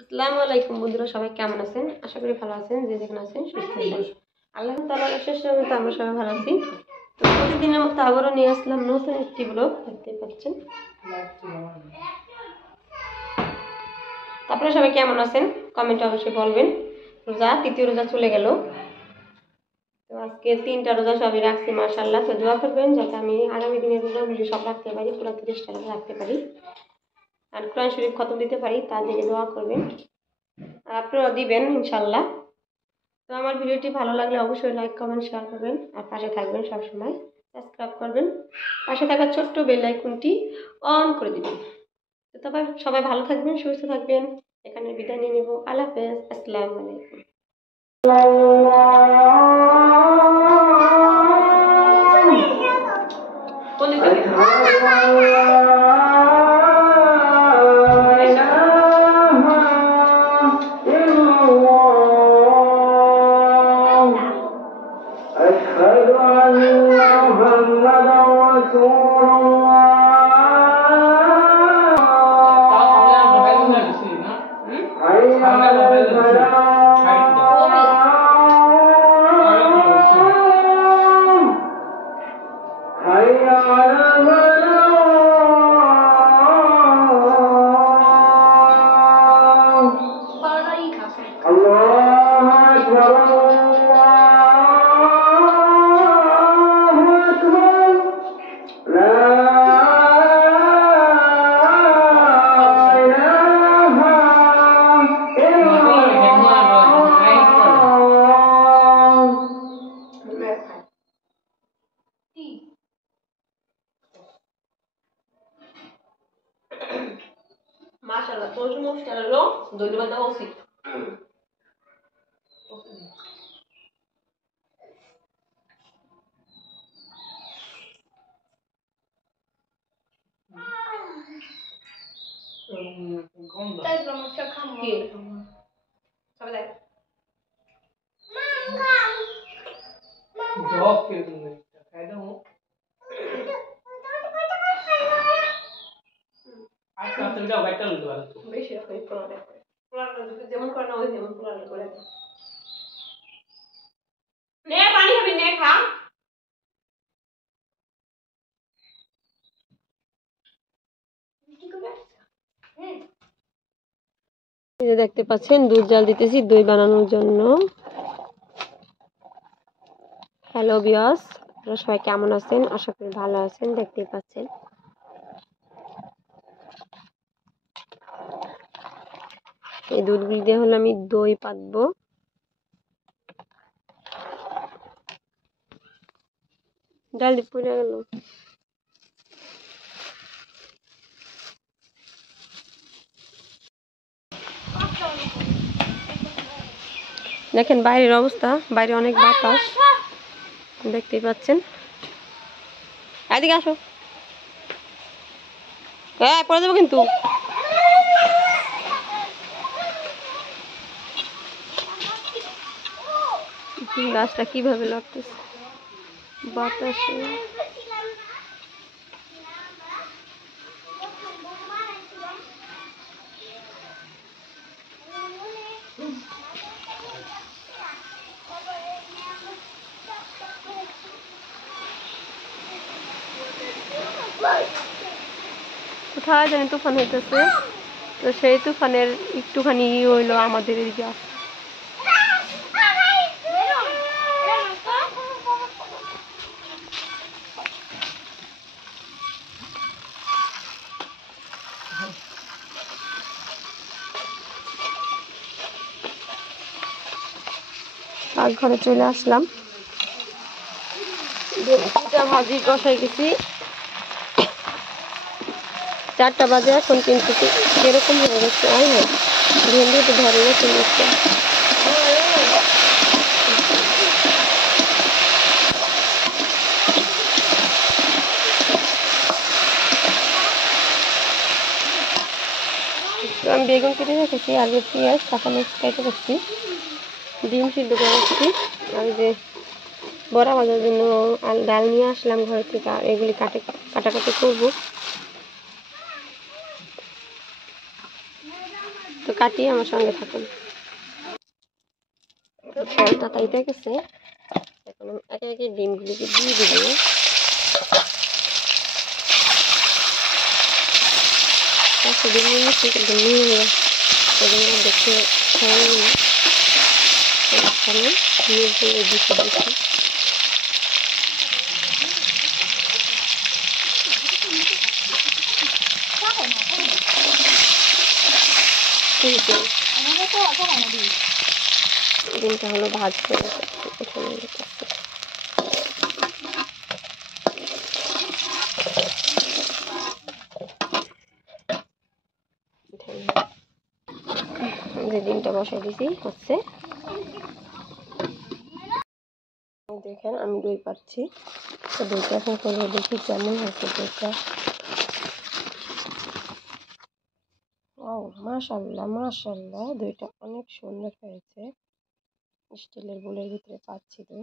আসসালামু আলাইকুম বন্ধুরা, সবাই কেমন আছেন? আশা করি ভালো আছেন। যে যেখানে আছেন সুস্থ আছেন। আল্লাহ তাআলার অশেষ রহমতে আমরা সবাই ভালো আছি। তো প্রতিদিনের মতো আবারও নিয়ে আসলাম নতুন একটি ব্লগ, দেখতে পাচ্ছেন। আপনারা সবাই কেমন আছেন কমেন্টে অবশ্যই বলবেন। তৃতীয় রোজা চলে গেল। তো আজকে 3টা রোজা সবই রাখছি মাশাআল্লাহ। তো দোয়া করবেন যাতে আমি আগামী দিনের রোজাগুলি সব রাখতে পারি, পুরো 30টা রোজা রাখতে পারি আর কোরআন শরীফ খতম দিতে পারি, তার দিকে দোয়া করবেন। আর আপনারা দিবেন ইনশাআল্লাহ। তো আমার ভিডিওটি ভালো লাগলে অবশ্যই লাইক কমেন্ট শেয়ার করবেন আর পাশে থাকবেন, সবসময় সাবস্ক্রাইব করবেন, পাশে থাকা ছোট্ট বেল আইকনটি অন করে দিবেন। তো তবে সবাই ভালো থাকবেন, সুস্থ থাকবেন। এখানে বিদায় নিয়ে নেব। আল্লাহ হাফেজ, আসসালামু আলাইকুম। أشهد أن محمدا رسول الله حي على الفلاح حي على الفلاح الله أكبر মাশাআল্লাহ, তোর সমস্যা হলো ধন্যবাদ দেওয়া উচিত। যেমন করে না ওই যেমন করে নে পানি খাবি, নে খা। এই যে দেখতে পাচ্ছেন দুধ জাল দিতেছি দই বানানোর জন্য। হ্যালো ভিউয়ার্স, আপনারা সবাই কেমন আছেন? আশা করি ভালো আছেন। দেখতেই পাচ্ছেন এই দুধগুলি দিয়ে হলো আমি দই পাতবো। ডাল পড়ে গেল। দেখেন বাইরের অবস্থা, বাইরে অনেক বাতাস, দেখতেই পাচ্ছেন। এদিকে আসো, হ্যাঁ পড়ে যাবো কিন্তু। গাছটা কিভাবে লাগতেছে বাতাসে। কোথায় জানি তুফান হইতেছে, তো সেই তুফানের একটুখানি হইলো আমাদের এদিকে। আজ ঘরে চলে আসলাম, ভাজি বসাই গেছি। 4টা বাজে এখন, কিন্তু এরকম হয়ে গেছে। ভেন্ডি তো ধরে গেছে। আমি বেগুন কেটে রেখেছি, আর পেঁয়াজ কাঁচামরিচ কেটে রেখেছি, ডিম সিদ্ধ করে রেখেছি। আর যে বড়া ভাজার জন্য ডাল নিয়ে আসলাম ঘর থেকে, আর এগুলি কাটাকাটি করবো। তো তো কাটি, আমার সঙ্গে থাকুন। ফলটা তাইতে গেছে, এখন আমি একে একে ডিমগুলিকে দিয়ে দিব। ডিম নিয়েছি কিন্তু নিয়ে দেখে এখানে ডিমগুলো দিতে দিচ্ছি। ডিমটা হলো ভাজ করে এখানে যে ডিমটা বসাই দিছি হচ্ছে। দেখেন আমি দই পাচ্ছি, তো দইটা এখন করবো, দেখি কেমন হচ্ছে দইটা। ও মাশাআল্লাহ মাশাআল্লাহ, দইটা অনেক সুন্দর হয়েছে। স্টিলের বোলের ভিতরে পাচ্ছি দই।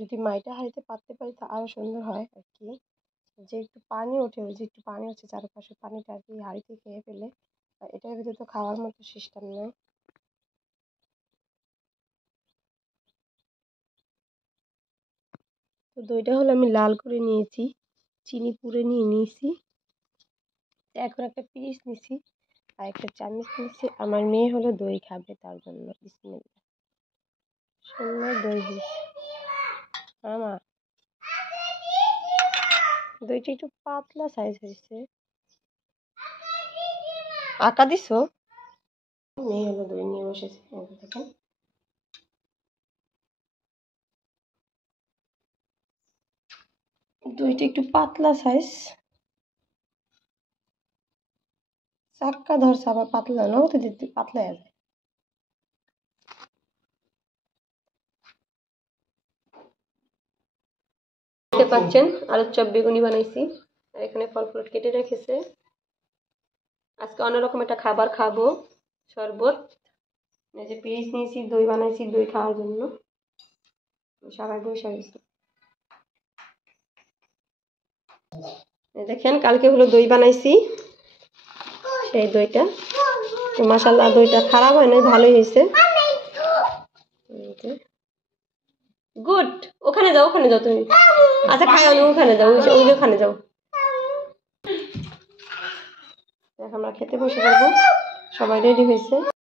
যদি মাইটা হাঁড়িতে পাততে পারি তো আরো সুন্দর হয় আর কি। যে একটু পানি ওঠে, ওই যে একটু পানি হচ্ছে চারপাশে, পানিটা আর কি হাঁড়িতে খেয়ে ফেলে, এটার ভিতরে তো খাওয়ার মতো সিস্টেম নেই। তো দইটা হলো আমি লাল করে নিয়েছি, চিনি পুরে নিয়েছি। এখন একটা পিরিচ নিছি আর একটা চামচ নিছি। আমার মেয়ে হলো দই খাবে, তার জন্য বিসমিল্লাহ। সুন্দর দই হয়েছে আমার। দইটা একটু পাতলা সাইজ হয়েছে। আঁকা দিছো? মেয়ে হলো দই নিয়ে বসেছে, দেখেন। দইটা একটু পাতলা সাইজ, চাক্কা ধরছে আবার পাতলা না, তো দিতে পাতলা আছে। দেখতে পাচ্ছেন আলুর চপ বেগুনি বানাইছি, আর এখানে ফল ফ্রুট কেটে রেখেছে। আজকে অন্যরকম একটা খাবার খাবো, শরবত। এই যে পিরিচ নিয়েছি, দই বানাইছি দই খাওয়ার জন্য, সবাই বসে গেছে। দেখেন কালকে হলো দই বানাইছি, সেই দইটা তো মাশাআল্লাহ, দইটা খারাপ হয় না, ভালোই হয়েছে। গুড, ওখানে যাও ওখানে যাও তুমি। আচ্ছা খাই, ওখানে যাও, ওই যে ওখানে যাও। এখন আমরা খেতে বসে যাবো, সবাই রেডি হয়েছে।